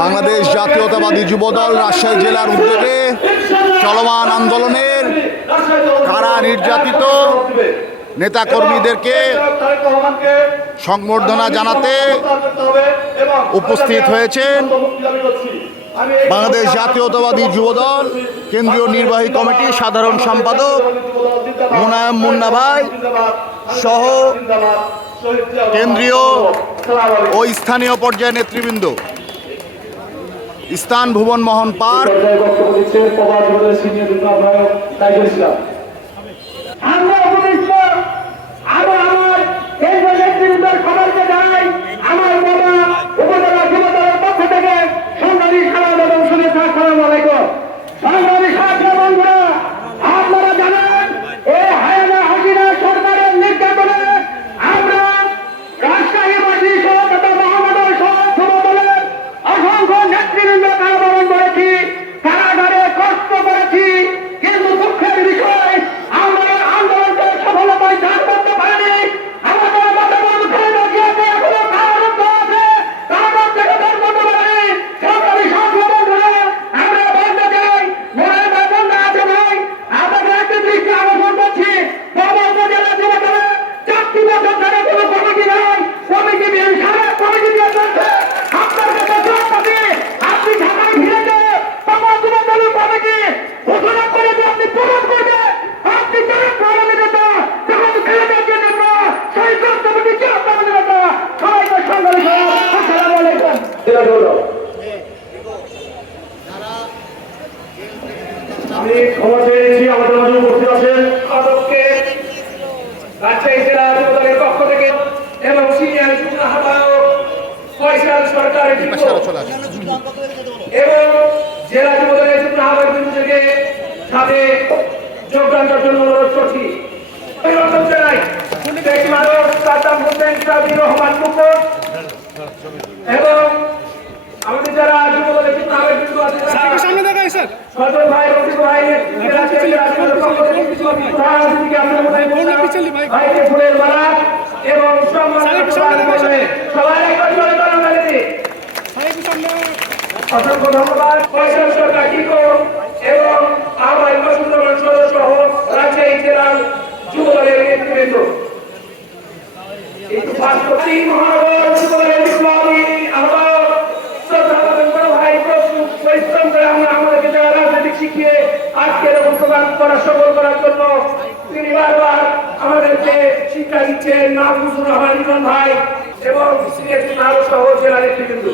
বাংলাদেশ জাতীয়তাবাদী যুবদল রাজশাহী জেলার উদ্যোগে চলমান আন্দোলনের কারা নির্যাতিত নেতাকর্মীদেরকে সংবর্ধনা জানাতে উপস্থিত হয়েছেন বাংলাদেশ জাতীয়তাবাদী যুবদল কেন্দ্রীয় নির্বাহী কমিটির সাধারণ সম্পাদক মুনায়েম মুন্না ভাই সহ কেন্দ্রীয় ও স্থানীয় পর্যায়ের নেতৃবৃন্দ। স্থান ভুবন মোহন পার্ক। আমি ক্ষমা চেয়েছি, আমাদের মাঝে উপস্থিত আছেন আদবকে রাজশাহী জেলা যুবদলের পক্ষ থেকে এবং সিনিয়র যুগ্ম আহ্বায়ক ফয়সাল সরকারের এবং জেলা যুবদলের যুগ্ম আহ্বায়ক বিন্দুকে সাথে যোগদান করার জন্য অনুরোধ করছি। অভিনন্দন জানাই শেখ মানব সাদ্দাম হোসেন সাবির রহমান মুকুল এবং আমাদের যারা যুবদলের যুগ্ম আহ্বায়ক বিন্দু আছে সামনে দেখাই স্যার সদর ভাই রফিক ভাই ভাইকে ফুলের মালা এবং অসংখ্য ধন্যবাদ ফয়সাল সরকার এবং আমার সুন্দরবন সদস্য রাজশাহী জেলার যুবদলের নেতৃবৃন্দ। শিখিয়ে আজকে এরকম প্রদান করা সফল করার জন্য তিনি বারবার আমাদেরকে শিক্ষা দিচ্ছেন মাহফুজুর রহমান ইমন ভাই এবং সহ জেলা নেতৃবৃন্দ।